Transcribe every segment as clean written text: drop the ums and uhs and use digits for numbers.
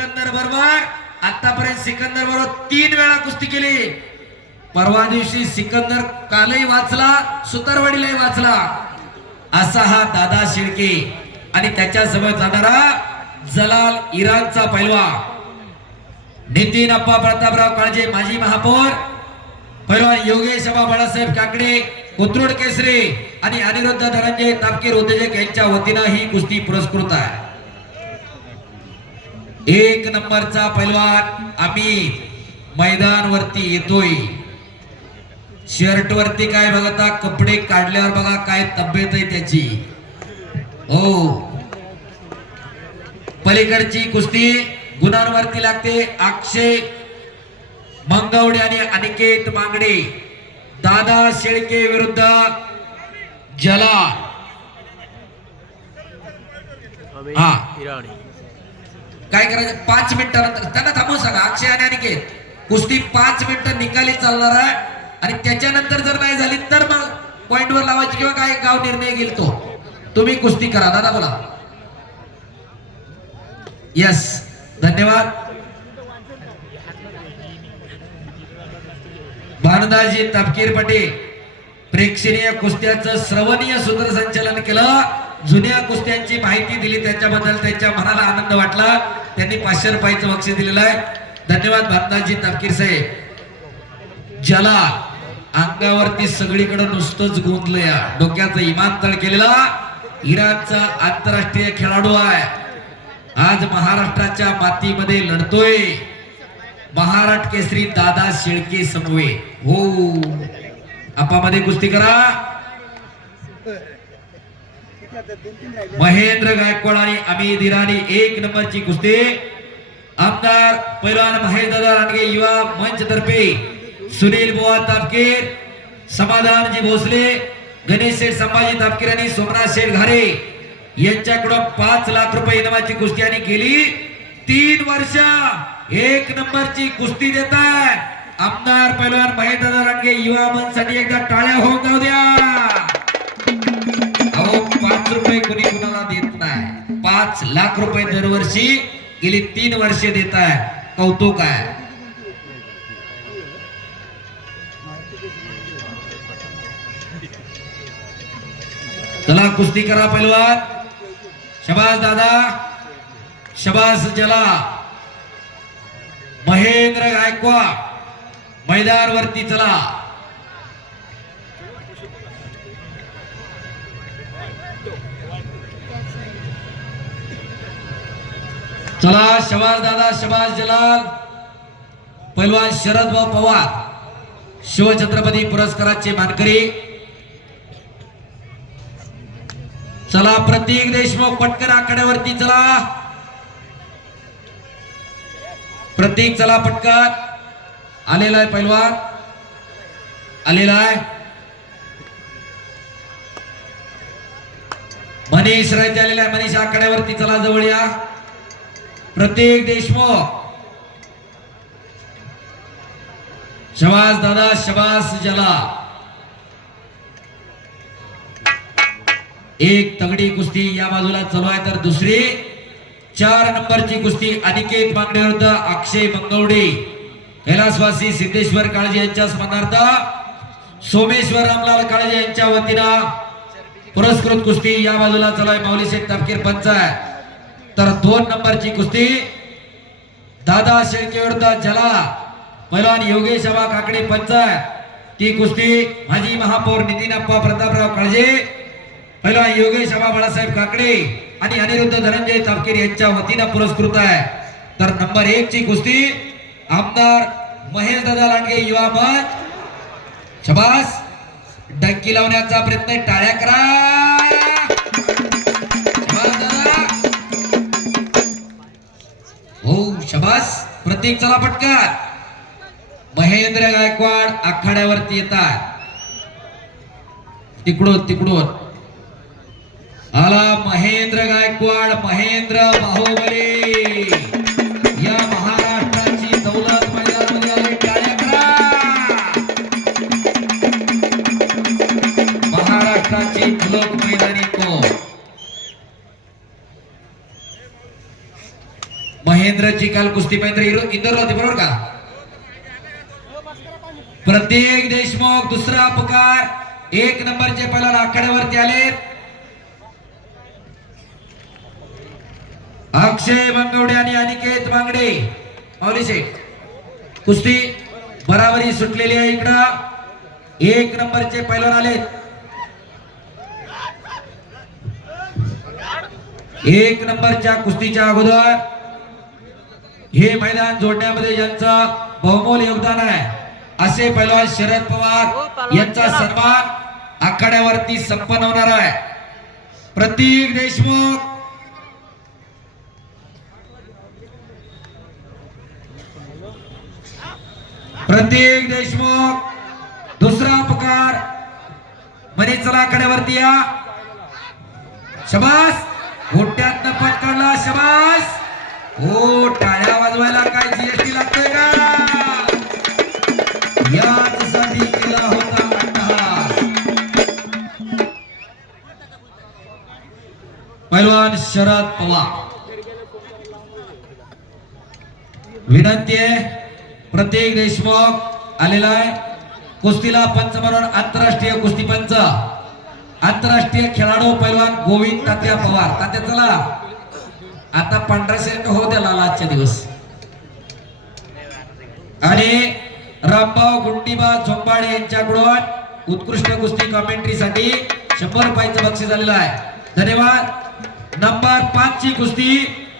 सिकंदर बरोबर आतापर्यंत सिकंदर बरोबर 3 वेळा कुस्ती केली. परवा दिवशी सिकंदर कालही वाचला, सुतारवाडीलाही वाचला. असा हा दादा शेळके आणि त्याच्या समोर जाणारा जलाल इराणचा पैलवान नितीन अप्पा प्रतापराव काळजे माजी महापौर, पैलवान योगेश अप्पा बाळासाहेब काकडे कोथरूड केसरी आणि अनिरुद्ध धनंजय तापकीर उद्योजक यांच्या वतीनं ही कुस्ती पुरस्कृत आहे. 1 नंबरचा पैलवान अमित मैदानवरती येतोय. शर्ट वरती काय बघता, कपडे काढल्यावर बघा काय तब्येत आहे त्याची. हो, पलीकडची कुस्ती गुणांवरती लागते. अक्षय मंगवडे आणि अनिकेत मांगडे, दादा शेळके विरुद्ध जला. हा, काय करायचं 5 मिनिटानंतर त्यांना थांबवून सांगा. अक्षय आणि अनिकेत कुस्ती 5 मिनिटं निकाली चालणार आहे आणि त्याच्यानंतर जर नाही झाली तर मग पॉइंट वर लावायची किंवा काय गाव निर्णय घेईल तो. तुम्ही कुस्ती करा. दादा बोला. यस, धन्यवाद. भानुदाजी तापकीर पटे प्रेक्षणीय कुस्त्याचं श्रवणीय सूत्रसंचालन केलं. जुन्या कुस्त्यांची माहिती दिली, त्याच्याबद्दल त्यांच्या मनाला आनंद वाटला. त्यांनी 500 रुपयाचं बक्षीस दिलेलं आहे. धन्यवाद भानुदाजी तापकीर साहेब. ज्याला अंगावरती सगळीकडे नुसतंच गोंधलया, डोक्याचा इमानतळ केलेला इराणचा आंतरराष्ट्रीय खेळाडू आहे. आज महाराष्ट्राच्या मातीमध्ये लढतोय. महाराष्ट्र केसरी दादा शेळके समवे. हो, आपामध्ये कुस्ती करा. महेंद्र गायकवाड आणि अमित इराणी 1 नंबरची कुस्ती. आमदार पैलवान महेश दादा रानगे युवा मंच तर्फे सुनील बुवा तापकीर, समाधानजी भोसले, गणेश शेठ संभाजी तापकीर आणि सोमनाथ शेठ घारे यांच्याकडून 5 लाख रुपये इनामाची कुस्ती आणि गेली 3 वर्ष 1 नंबरची कुस्ती देत आहे आमदार पैलवान महेश दादा रानगे युवा मंच साठी. एकदा टाळ्या होऊन जाऊ द्या. अहो, 5 रुपये कोणी कुणाला देत नाही. 5 लाख रुपये दरवर्षी गेली 3 वर्षे देत आहे. कौतुक आहे. चला कुस्ती करा पैलवान. शबास दादा, शबास जला. महेंद्र गायकवाड मैदान वरती चला. चला, शबास दादा, शबास जलाल. पैलवान शरद भाऊ पवार शिवछत्रपती पुरस्काराचे मानकरी. चला, प्रतीक देशमुख पटकन आकड्यावरती चला. प्रतीक चला पटकन. आलेला आहे पैलवान, आलेला आहे. मनीष रायते आलेला आहे. मनीष आकड्यावरती चला, जवळ या. प्रतीक देशमुख, शबास दादा, शबास जला. एक तगडी कुस्ती या बाजूला चालू आहे, तर दुसरी 4 नंबरची कुस्ती अनिकेत मांगडे विरुद्ध अक्षय मंगवडे. कैलासवासी सिद्धेश्वर काळजे यांच्या स्मरणार्थ सोमेश्वर रामलाल काळजे यांच्या वतीनं पुरस्कृत कुस्ती या बाजूला चालू आहे. माऊली शेठ तापकीर पंच आहे. तर 2 नंबरची कुस्ती दादा शेळके विरुद्ध जला. पैलवान योगेश अबा काकडे पंच आहे. ती कुस्ती माजी महापौर नितीन अप्पा प्रतापराव काळजे, पैलवान योगेश अबा बाळासाहेब काकडे आणि अनिरुद्ध धनंजय तापकीर यांच्या वतीनं पुरस्कृत आहे. तर नंबर 1 ची कुस्ती आमदार महेश दादा लांडगे युवा मंच. शबास, डंकी लावण्याचा प्रयत्न. टाळ्या करा. हो, शबास. प्रतीक चला पटकन. महेंद्र गायकवाड आखाड्यावरती येतात. तिकडून आला महेंद्र गायकवाड. महेंद्र बाहुबली या महाराष्ट्राची दौलत मैदानामध्ये आली. टाळ्या करा. महाराष्ट्राची दौलत मैदानी को महेंद्रची काल कुस्ती महेंद्र इंदोरला होती बरोबर का? प्रत्येक देशमुख दुसरा पुकार 1 नंबरचे पहिला आखाड्यावरती आले. अक्षय मंगवडे आणि अनिकेत बांगडे माऊली शेख कुस्ती बराबरी सुटलेली आहे. इकडं 1 नंबरचे पैलवान आले. 1 नंबरच्या कुस्तीच्या अगोदर हे मैदान जोडण्यामध्ये ज्यांचं बहुमोल योगदान आहे असे पैलवान शरद पवार यांचा सन्मान आखाड्यावरती संपन्न होणार आहे. प्रतीक देशमुख प्रतीक देशमुख दुसरा पुकार मनी चला आखाड्यावरती या. शबास घोट्यातनं पटकावला. शबास हो टाळ्या वाजवायला काय जीएसटी लागतोय का? यासाठी केला होता अट्टहास. पैलवान शरद पवार विनंती आहे प्रत्येक देशमुख आलेला आहे. कुस्तीला पंच म्हणून आंतरराष्ट्रीय कुस्ती पंच आंतरराष्ट्रीय खेळाडू पैलवान गोविंद तात्या पवार. तात्या चला आता 1500 हो द्याला आजच्या दिवस. आणि रामभाऊ गुंडीबा झोंबाडे यांच्याकडून उत्कृष्ट कुस्ती कॉमेंट्रीसाठी 100 रुपयाचं बक्षीस झालेलं आहे. धन्यवाद. नंबर 5 ची कुस्ती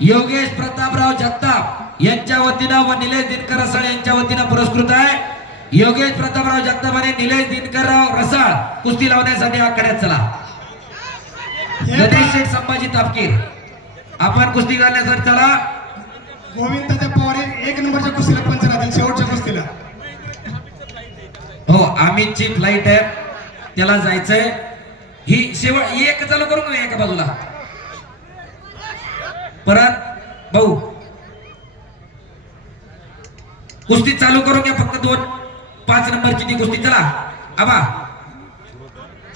योगेश प्रतापराव जगताप यांच्या वतीनं व निलेश दिनकर रसाळ यांच्या वतीनं पुरस्कृत आहे. योगेश प्रतापराव जगताप आणि निलेश दिनकरराव रसाळ कुस्ती लावण्यासाठी आखाड्यात चला. गणेश शेठ संभाजी तापकीर आपण कुस्ती घालण्यासाठी चला. गोविंद तात्या पवार 1 नंबरच्या कुस्तीला पंच राहतील शेवटच्या कुस्तीला. हो अमितची फ्लाईट आहे त्याला जायचंय. ही शेवट एक चालू करू नये एका बाजूला. परत भाऊ कुस्ती चालू करू घ्या फक्त 5 नंबरची ती कुस्ती चला. आबा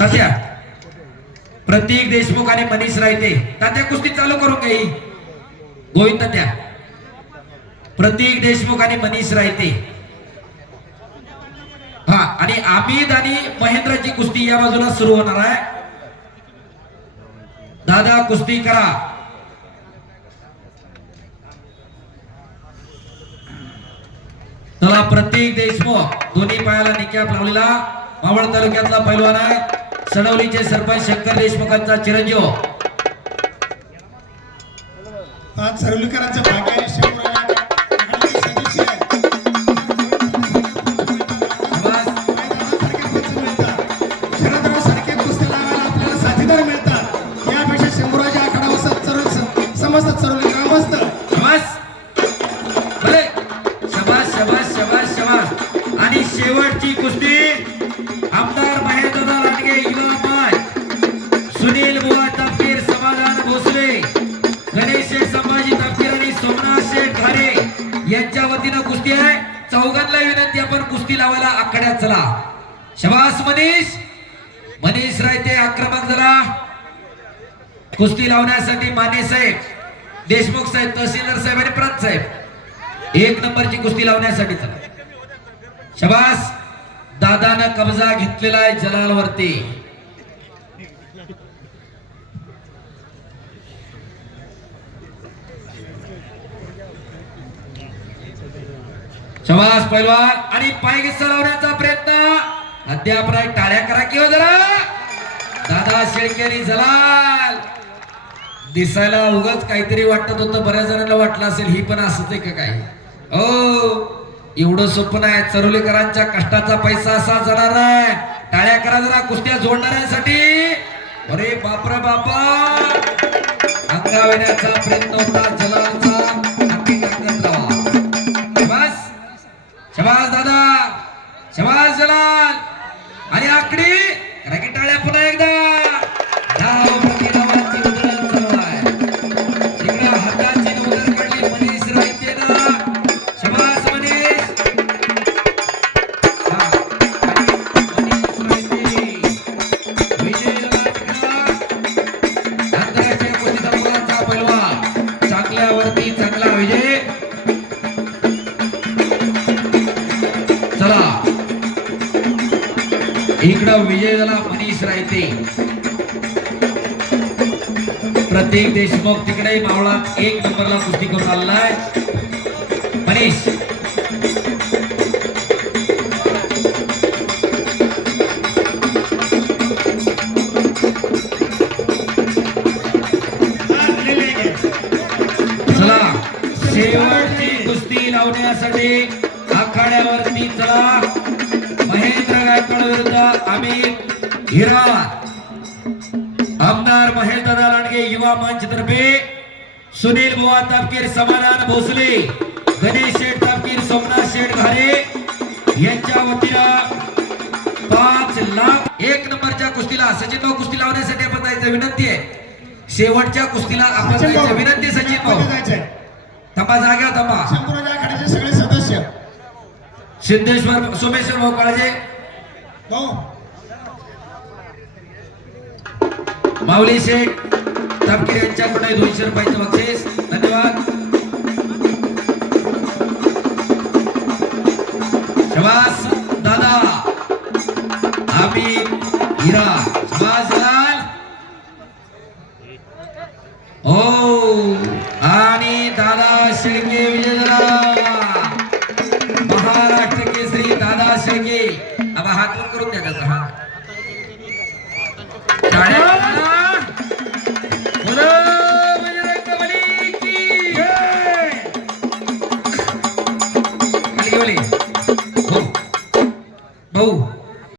तात्या प्रतीक देशमुख आणि मनीष रायते तात्या कुस्ती चालू करू घ्या. गोविंद तात्या प्रतीक देशमुख आणि मनीष रायते हा आणि आमिद आणि महेंद्रची कुस्ती या बाजूला सुरू होणार आहे. दादा कुस्ती करा. चला प्रतीक देशमुख दोन्ही पायाला निकॅप लावलेला मावळ तालुक्यातला पैलवान आहे. सडवलीचे सरपंच शंकर देशमुखांचा चिरंजीव. आज सरवलीकरांच्या भाग्याने शिवराज सदस्य आहे. शरदराव सारखे कुस्ती लावायला आपल्याला साथीदार मिळतात. यापेक्षा शंभूराज आखाडा समजतात सरवली ग्रामस्थ. भले शबास शबास शबास शबास. आणि शेवटची कुस्ती आमदार महेंद्र लांडगे युवा पाय सुनील बुवा तापकीर समाधान भोसले गणेश शेठ संभाजी तापकीर आणि सोमनाथ शेठ घारे यांच्या वतीनं कुस्ती आहे. चौघांना विनंती आपण कुस्ती लावायला आखाड्यात चला. शबास मनीष मनीष रायते आक्रमक झाला. कुस्ती लावण्यासाठी माने साहेब देशमुख साहेब तहसीलदार साहेब आणि प्रांत साहेब 1 नंबरची कुस्ती लावण्यासाठी चला. शबास दादानं कब्जा घेतलेला आहे जलाल वरती. शबास पैलवान आणि पाय घिस्सा लावण्याचा प्रयत्न अद्याप टाळ्या करा किंवा जरा. दादा शेळके आणि जलाल दिसायला उगाच काहीतरी वाटत होतं. बऱ्याच जणांना वाटलं असेल ही पण असंच आहे का काय. ओ एवढं सोपं नाही. चरोलीकरांच्या कष्टाचा पैसा असा जाणार आहे. टाळ्या करा जरा कुस्त्या जोडणाऱ्यांसाठी. अरे बापरे बापा अंगाविण्याचा प्रयत्न होता जलालचा. शबास शबास दादा शबास जलाल आणि आकडी करा की टाळ्या पुन्हा एकदा. धाव प्रतिधावांची उधळण चालू आहे. इकडे हाताची उधळ पडली मनीष रायते ना. शबास मनीष. विजय आंतरराष्ट्रीय कुस्ती संकुलाचा पैलवान चांगल्यावरती इकडं विजय झाला मनीष रायते. प्रतीक देशमुख तिकडे मावळा 1 नंबरला कुस्ती करून आलाय. मनीष चला शेवटची कुस्ती लावण्यासाठी आखाड्यावरती चला. महेंद्र गायकवाड विरुद्ध अमित हिरात. आमदार महेश दादा लांडगे युवा मंच तर्फे सुनील बुवा तापकीर, समाधान भोसले, गणेश शेठ तापकीर, सोमनाथ शेठ घारे यांच्या वतीनं 5 लाख. 1 नंबरच्या कुस्तीला सचिन भाऊ कुस्ती लावण्यासाठी आपण जायचं विनंती आहे. शेवटच्या कुस्तीला आपण जायचं विनंती सचिन भाऊ. जायचंय थांबा जाग्या थांबा. शंभूराजा आखाड्याचे सगळे सदस्य सिद्धेश्वर सोमेश्वर भाऊ काळजे, भाऊ माऊली शेठ तापकीर यांच्याकडे 200 रुपयाचं बक्षीस. धन्यवाद. शबास दादा अमित हिरा. शबास लाल. हो आणि दादा शेळके विजय झाला.